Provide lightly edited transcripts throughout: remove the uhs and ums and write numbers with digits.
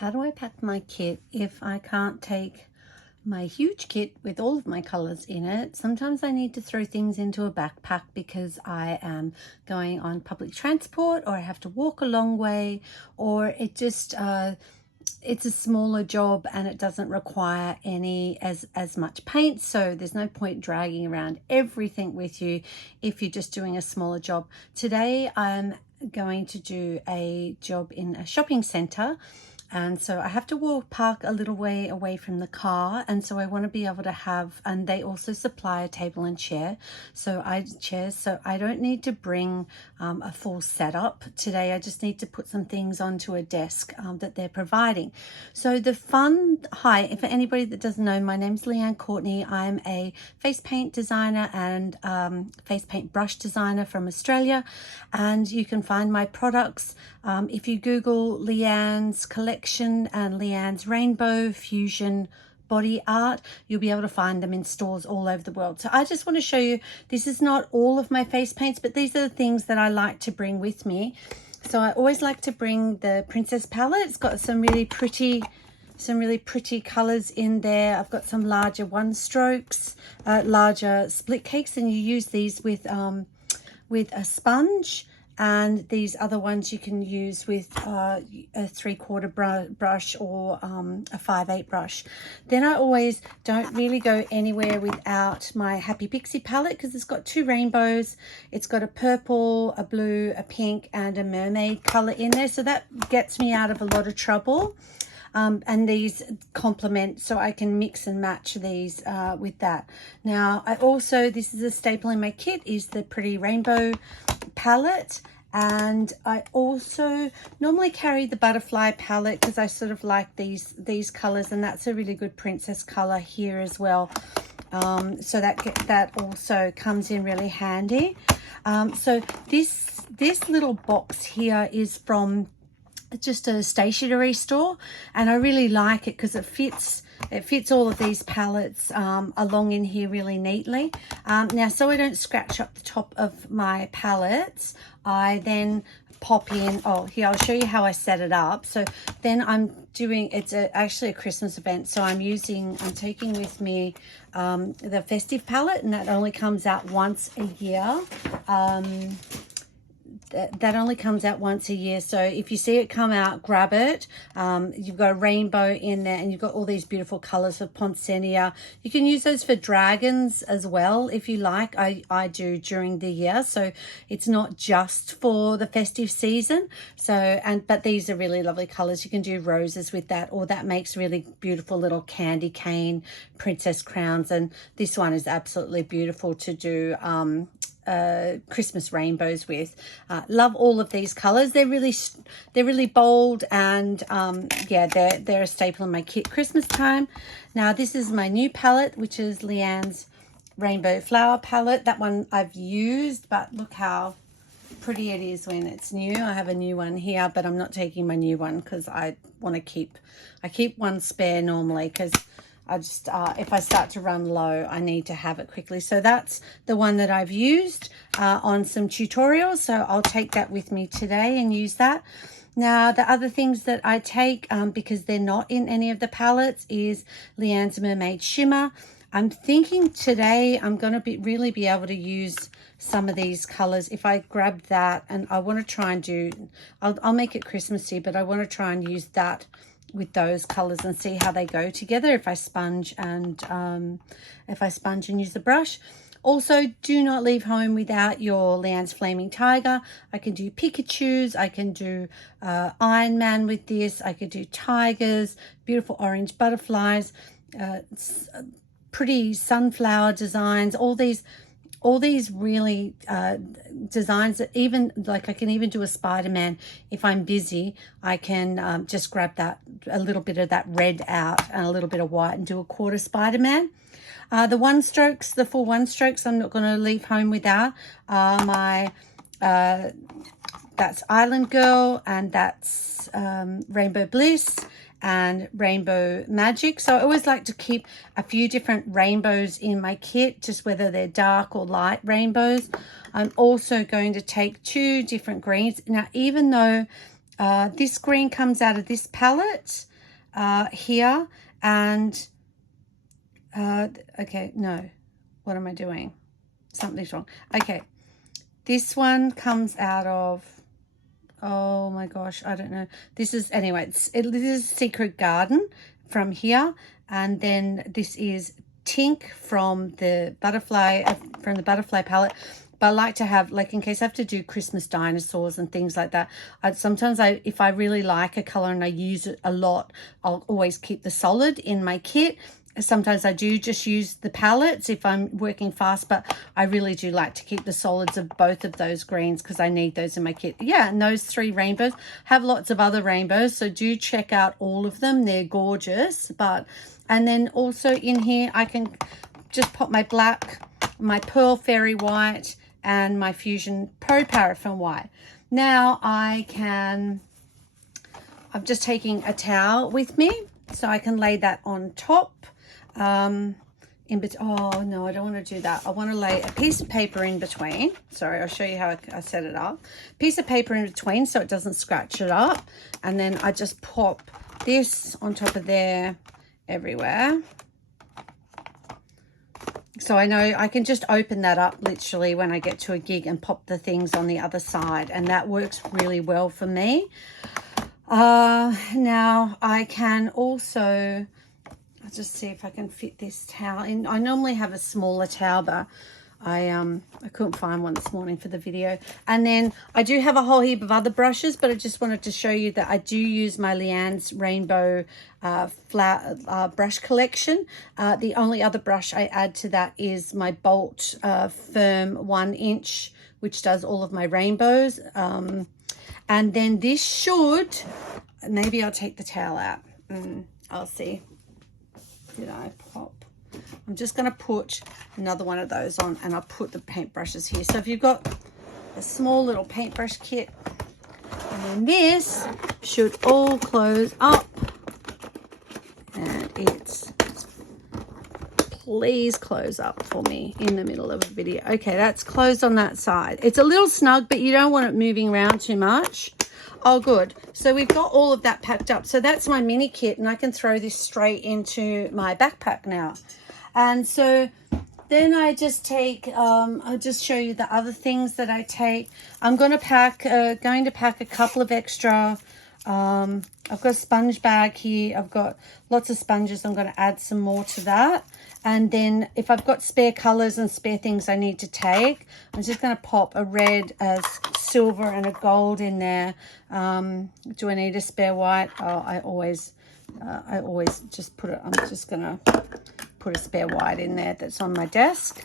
How do I pack my kit if I can't take my huge kit with all of my colors in it? Sometimes I need to throw things into a backpack because I am going on public transport, or I have to walk a long way, or it's a smaller job and it doesn't require as much paint, so there's no point dragging around everything with you if you're just doing a smaller job. Today I'm going to do a job in a shopping center, and so I have to park a little way away from the car, and so I want to be able to have, and they also supply a table and chair, so I don't need to bring a full setup today. I just need to put some things onto a desk that they're providing. So hi, for anybody that doesn't know, my name's Leanne Courtney. I'm a face paint designer and face paint brush designer from Australia, and you can find my products if you Google Leanne's collection and Leanne's Rainbow Fusion body art. You'll be able to find them in stores all over the world. So I just want to show you, this is not all of my face paints, but these are the things that I like to bring with me. So I always like to bring the Princess palette. It's got some really pretty colors in there. I've got some larger one strokes, larger split cakes, and you use these with a sponge, and these other ones you can use with a 3/4 brush or a 5/8 brush. Then I always don't really go anywhere without my Happy Pixie palette, because it's got two rainbows. It's got a purple, a blue, a pink, and a mermaid color in there, so that gets me out of a lot of trouble. And these complement, so I can mix and match these with that. Now, this is a staple in my kit, is the Pretty Rainbow palette. And I also normally carry the Butterfly palette because I sort of like these colors, and that's a really good princess color here as well. So that also comes in really handy. So this little box here is from just a stationery store, and I really like it because it fits all of these palettes along in here really neatly. Now, so I don't scratch up the top of my palettes, I then pop in, here I'll show you how I set it up. So then it's actually a Christmas event, so I'm taking with me the festive palette, and that only comes out once a year. That only comes out once a year, so if you see it come out, grab it. You've got a rainbow in there, and you've got all these beautiful colors of poinsettia. You can use those for dragons as well if you like. I do during the year, so it's not just for the festive season. But these are really lovely colors. You can do roses with that, or that makes really beautiful little candy cane princess crowns, and this one is absolutely beautiful to do Christmas rainbows with. Love all of these colors. They're really bold, and yeah, they're a staple in my kit Christmas time. Now, this is my new palette, which is Leanne's Rainbow Flower palette. That one I've used, but look how pretty it is when it's new. I have a new one here, but I'm not taking my new one because I keep one spare normally, because I just, if I start to run low, I need to have it quickly. So that's the one that I've used on some tutorials. So I'll take that with me today and use that. Now, the other things that I take, because they're not in any of the palettes, is Leanne's Mermaid Shimmer. I'm thinking today I'm going to really be able to use some of these colors. If I grab that, and I want to try and I'll make it Christmassy, but I want to try and use that with those colors and see how they go together if I sponge and use the brush. Also, do not leave home without your Leanne's Flaming Tiger. I can do Pikachus, I can do Iron Man with this, I could do tigers, beautiful orange butterflies, pretty sunflower designs, all these really designs that even, like, I can even do a Spider-Man. If I'm busy, I can just grab a little bit of that red out and a little bit of white and do a quarter Spider-Man. The full one strokes, I'm not going to leave home without. That's Island Girl, and that's Rainbow Bliss and Rainbow Magic. So I always like to keep a few different rainbows in my kit, just whether they're dark or light rainbows. I'm also going to take two different greens. Now, even though This green comes out of this palette here, and okay, no, what am I doing? Something's wrong. Okay, this one comes out of, oh my gosh, I don't know. This is, anyway, this is Secret Garden from here, and then this is Tink from the butterfly palette. But I like to have, like, in case I have to do Christmas dinosaurs and things like that, sometimes if I really like a color and I use it a lot, I'll always keep the solid in my kit. Sometimes I do just use the palettes if I'm working fast, but I really do like to keep the solids of both of those greens because I need those in my kit. Yeah, and those 3 rainbows have lots of other rainbows, so do check out all of them. They're gorgeous. And then also in here, I can just pop my black, my Pearl Fairy White, and my Fusion Pro Paraffin White. Now I'm just taking a towel with me so I can lay that on top. Oh no, I don't want to do that. I want to lay a piece of paper in between. Sorry, I'll show you how I set it up. Piece of paper in between so it doesn't scratch it up, and then I just pop this on top of there everywhere. So I know I can just open that up literally when I get to a gig and pop the things on the other side, and that works really well for me. Now I can also, I'll just see if I can fit this towel in. I normally have a smaller towel, but I couldn't find one this morning for the video. And then I do have a whole heap of other brushes, but I just wanted to show you that I do use my Leanne's Rainbow flat brush collection. The only other brush I add to that is my Bolt Firm 1 inch, which does all of my rainbows. And then this should, maybe I'll take the towel out. I'll see. Did I pop? I'm just going to put another one of those on, and I'll put the paintbrushes here. So if you've got a small little paintbrush kit, and then this should all close up, and please close up for me in the middle of a video. Okay, that's closed on that side. It's a little snug, but you don't want it moving around too much. Oh, good. So we've got all of that packed up. So that's my mini kit, and I can throw this straight into my backpack now. And so then I just take, I'll just show you the other things that I take. I'm going to pack a couple of extra, I've got a sponge bag here. I've got lots of sponges. I'm going to add some more to that. And then if I've got spare colors and spare things I need to take, I'm just going to pop a red, a silver, and a gold in there. Do I need a spare white? Oh, I always just put it. I'm just going to put a spare white in there that's on my desk.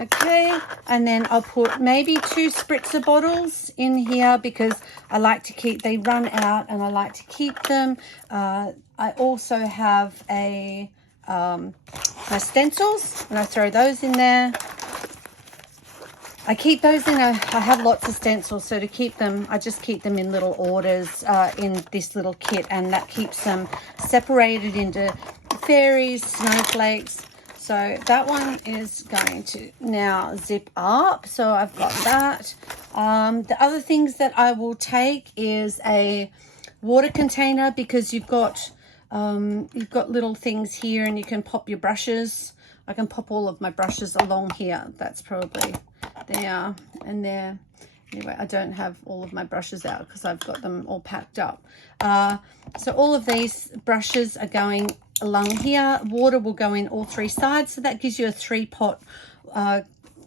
Okay, and then I'll put maybe 2 spritzer bottles in here because I like to keep, they run out and I like to keep them. I also have my stencils, and I throw those in there. I keep those in I have lots of stencils, so to keep them, I just keep them in little orders in this little kit, and that keeps them separated into fairies, snowflakes. So that one is going to now zip up. So I've got that. The other things that I will take is a water container, because you've got little things here and you can pop your brushes. I can pop all of my brushes along here. That's probably there and there. Anyway, I don't have all of my brushes out because I've got them all packed up. So all of these brushes are going along here. Water will go in all 3 sides. So that gives you a 3-pot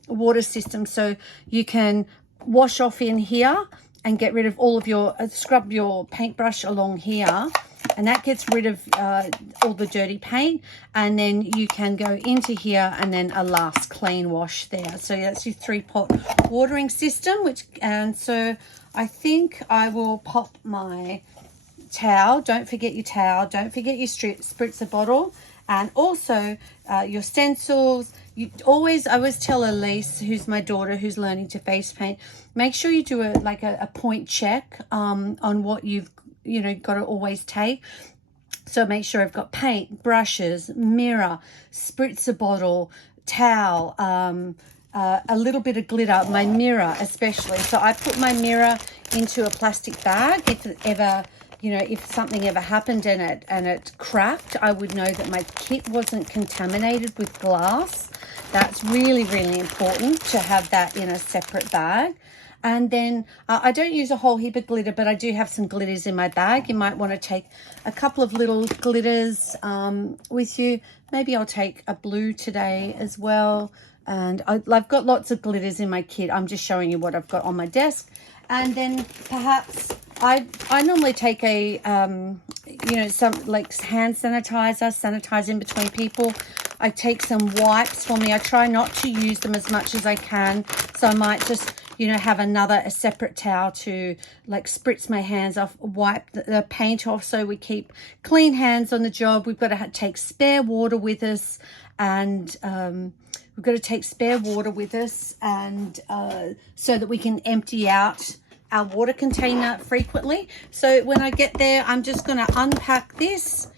water system. So you can wash off in here and get rid of all of your, scrub your paintbrush along here. And that gets rid of all the dirty paint, and then you can go into here and then a last clean wash there. So that's your 3-pot watering system. And so I think I will pop my towel. Don't forget your towel. Don't forget your spritzer bottle, and also your stencils. I always tell Elise, who's my daughter, who's learning to face paint, make sure you do a point check on what you've got to always take. So make sure I've got paint, brushes, mirror, spritzer bottle, towel, a little bit of glitter, my mirror especially. So I put my mirror into a plastic bag. If it ever, you know, if something ever happened and it cracked, I would know that my kit wasn't contaminated with glass. That's really, really important to have that in a separate bag. And then I don't use a whole heap of glitter, but I do have some glitters in my bag. You might want to take a couple of little glitters with you. Maybe I'll take a blue today as well. And I've got lots of glitters in my kit. I'm just showing you what I've got on my desk. And then perhaps I normally take a, you know, some like hand sanitizer, sanitize in between people. I take some wipes for me. I try not to use them as much as I can. So I might just, you know, have a separate towel to like spritz my hands off, wipe the paint off, so we keep clean hands on the job. We've got to take spare water with us, and we've got to take spare water with us, and so that we can empty out our water container frequently. So when I get there, I'm just going to unpack this,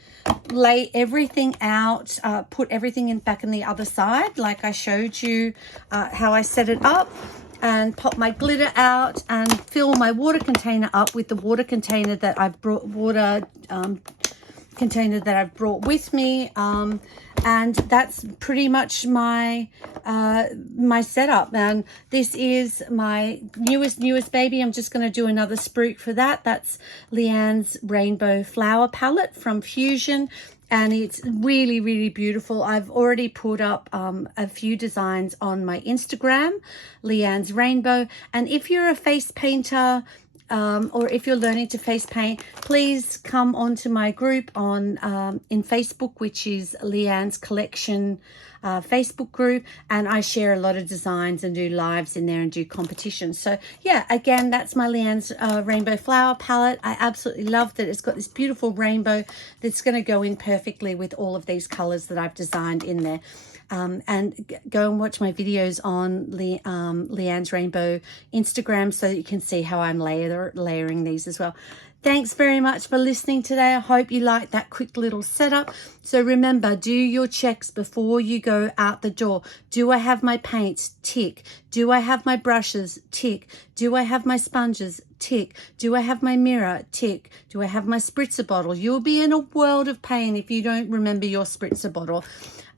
lay everything out, put everything back in the other side like I showed you how I set it up, and pop my glitter out and fill my water container up with the water container that I've brought, container that I've brought with me, and that's pretty much my my setup. And this is my newest baby. I'm just going to do another spruik for that. That's Leanne's Rainbow Flower Palette from Fusion, and it's really, really beautiful. I've already put up a few designs on my Instagram, Leanne's Rainbow. And if you're a face painter, or if you're learning to face paint, please come onto my group on in Facebook, which is Leanne's Collection Facebook group, and I share a lot of designs and do lives in there and do competitions. So yeah, again, that's my Leanne's Rainbow Flower Palette. I absolutely love that it's got this beautiful rainbow that's going to go in perfectly with all of these colors that I've designed in there. And go and watch my videos on Leanne's Rainbow Instagram so that you can see how I'm layering these as well. Thanks very much for listening today. I hope you liked that quick little setup. So remember, do your checks before you go out the door. Do I have my paints? Tick. Do I have my brushes? Tick. Do I have my sponges? Tick. Do I have my mirror? Tick. Do I have my spritzer bottle? You'll be in a world of pain if you don't remember your spritzer bottle.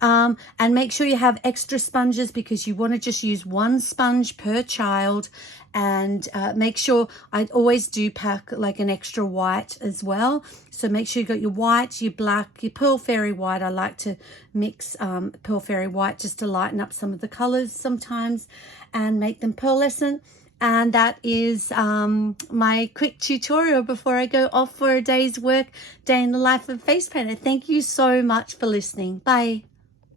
And make sure you have extra sponges, because you want to just use one sponge per child. And make sure, I always do pack like an extra white as well. So make sure you got your white, your black, your pearl fairy white. I like to mix pearl fairy white just to lighten up some of the colors sometimes and make them pearlescent. And that is my quick tutorial before I go off for a day's work, day in the life of face painter. Thank you so much for listening. Bye.